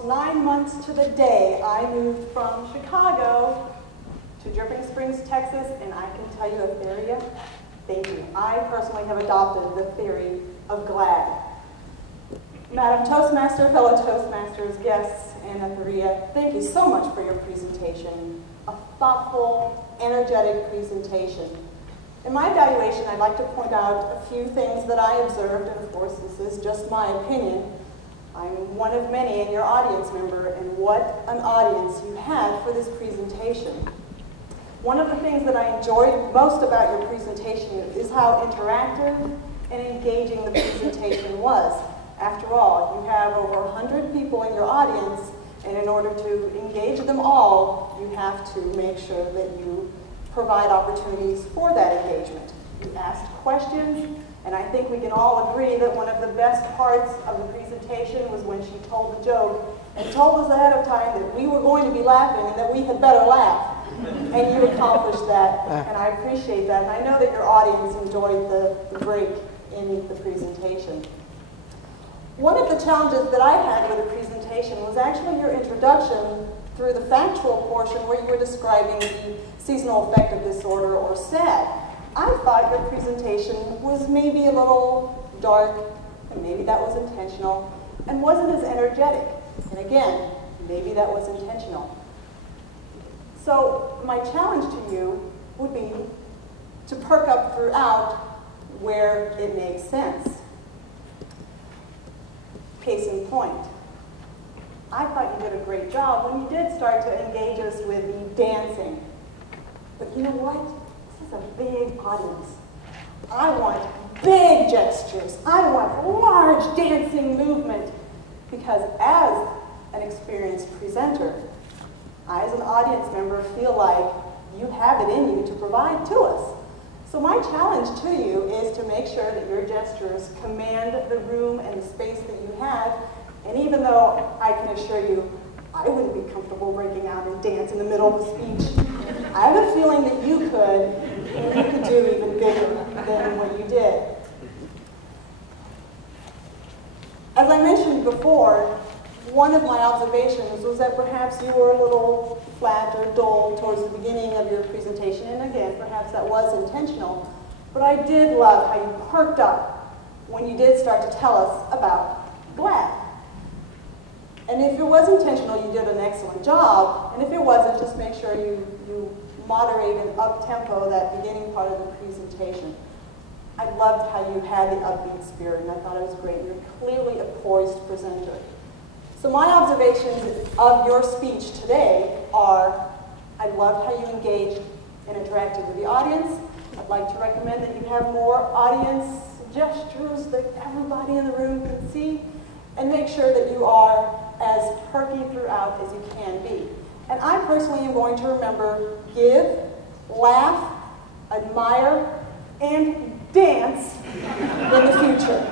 almost 9 months to the day, I moved from Chicago to Dripping Springs, Texas, and I can tell you, Atheria, thank you. I personally have adopted the theory of glad. Madam Toastmaster, fellow Toastmasters, guests, and Atheria, thank you so much for your presentation. A thoughtful, energetic presentation. In my evaluation, I'd like to point out a few things that I observed, and of course this is just my opinion. I'm one of many and your audience member, and what an audience you had for this presentation. One of the things that I enjoyed most about your presentation is how interactive and engaging the presentation was. After all, you have over 100 people in your audience, and in order to engage them all, you have to make sure that you provide opportunities for that engagement. You asked questions, and I think we can all agree that one of the best parts of the presentation was when she told the joke and told us ahead of time that we were going to be laughing and that we had better laugh. And you accomplished that, and I appreciate that. And I know that your audience enjoyed the break in the presentation. One of the challenges that I had with the presentation was actually your introduction through the factual portion where you were describing the seasonal affective disorder, or SAD. I thought your presentation was maybe a little dark, and maybe that was intentional, and wasn't as energetic. And again, maybe that was intentional. So my challenge to you would be to perk up throughout where it makes sense. Case in point, I thought you did a great job when you did start to engage us with the dancing. But you know what? This is a big audience. I want big gestures. I want large dancing movement. Because as an experienced presenter, I, as an audience member, feel like you have it in you to provide to us. So my challenge to you is to make sure that your gestures command the room and the space that you have. And even though I can assure you, I wouldn't be comfortable breaking out and dance in the middle of a speech, I have a feeling that you could, and you could do even bigger than what you did. As I mentioned before, one of my observations was that perhaps you were a little flat or dull towards the beginning of your presentation, and again, perhaps that was intentional, but I did love how you perked up when you did start to tell us about GLAD. And if it was intentional, you did an excellent job, and if it wasn't, just make sure you moderate and up-tempo that beginning part of the presentation. I loved how you had the upbeat spirit, and I thought it was great. You're clearly a poised presenter. So my observations of your speech today are, I loved how you engaged and interacted with the audience. I'd like to recommend that you have more audience gestures that everybody in the room can see, and make sure that you are as perky throughout as you can be. And I personally am going to remember give, laugh, admire, and dance in the future.